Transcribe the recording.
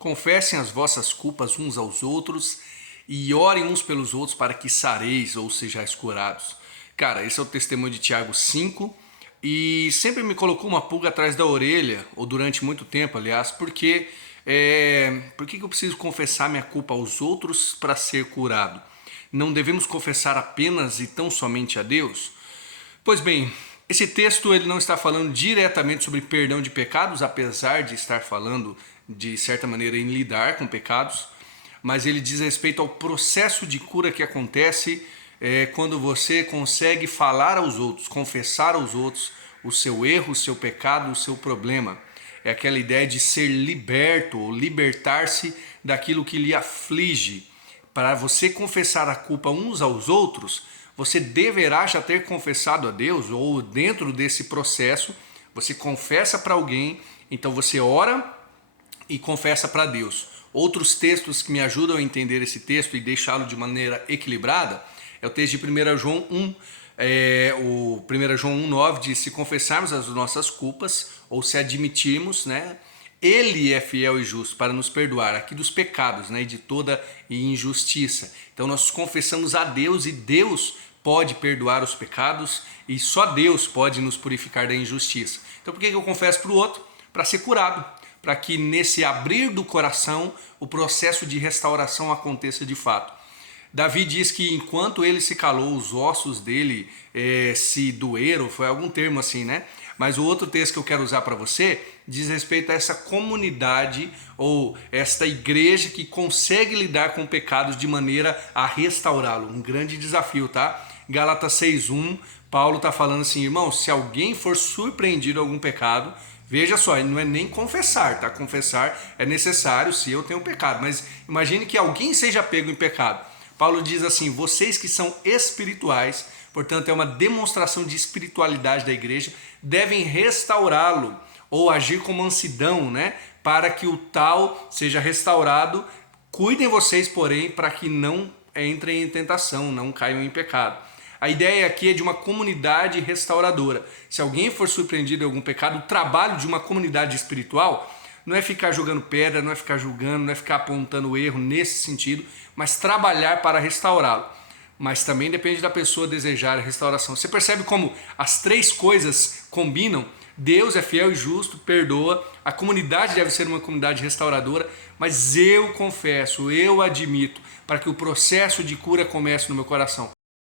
Confessem as vossas culpas uns aos outros e orem uns pelos outros para que sareis ou sejais curados. Cara, esse é o testemunho de Tiago 5 e sempre me colocou uma pulga atrás da orelha, ou durante muito tempo, aliás, porque por que eu preciso confessar minha culpa aos outros para ser curado? Não devemos confessar apenas e tão somente a Deus? Pois bem, esse texto ele não está falando diretamente sobre perdão de pecados, apesar de estar falando de certa maneira em lidar com pecados, mas ele diz respeito ao processo de cura que acontece quando você consegue falar aos outros, confessar aos outros o seu erro, o seu pecado, o seu problema. É aquela ideia de ser liberto ou libertar-se daquilo que lhe aflige. Para você confessar a culpa uns aos outros, você deverá já ter confessado a Deus, ou dentro desse processo, você confessa para alguém, então você ora e confessa para Deus. Outros textos que me ajudam a entender esse texto e deixá-lo de maneira equilibrada é o texto de 1 João 1. O 1 João 1,9 diz: se confessarmos as nossas culpas, ou se admitirmos, né, Ele é fiel e justo para nos perdoar aqui dos pecados, né, e de toda injustiça. Então nós confessamos a Deus e Deus pode perdoar os pecados e só Deus pode nos purificar da injustiça. Então por que eu confesso para o outro? Para ser curado, para que nesse abrir do coração o processo de restauração aconteça de fato. Davi diz que enquanto ele se calou, os ossos dele se doeram, foi algum termo assim, né? Mas o outro texto que eu quero usar para você diz respeito a essa comunidade ou esta igreja que consegue lidar com pecados de maneira a restaurá-lo. Um grande desafio, tá? Gálatas 6:1, Paulo está falando assim: irmão, se alguém for surpreendido em algum pecado, veja só, não é nem confessar, tá? Confessar é necessário se eu tenho pecado, mas imagine que alguém seja pego em pecado. Paulo diz assim: vocês que são espirituais, portanto é uma demonstração de espiritualidade da igreja, devem restaurá-lo ou agir com mansidão, né? Para que o tal seja restaurado. Cuidem vocês, porém, para que não entrem em tentação, não caiam em pecado. A ideia aqui é de uma comunidade restauradora. Se alguém for surpreendido em algum pecado, o trabalho de uma comunidade espiritual não é ficar jogando pedra, não é ficar julgando, não é ficar apontando o erro nesse sentido, mas trabalhar para restaurá-lo. Mas também depende da pessoa desejar a restauração. Você percebe como as três coisas combinam? Deus é fiel e justo, perdoa, a comunidade deve ser uma comunidade restauradora, mas eu confesso, eu admito, para que o processo de cura comece no meu coração.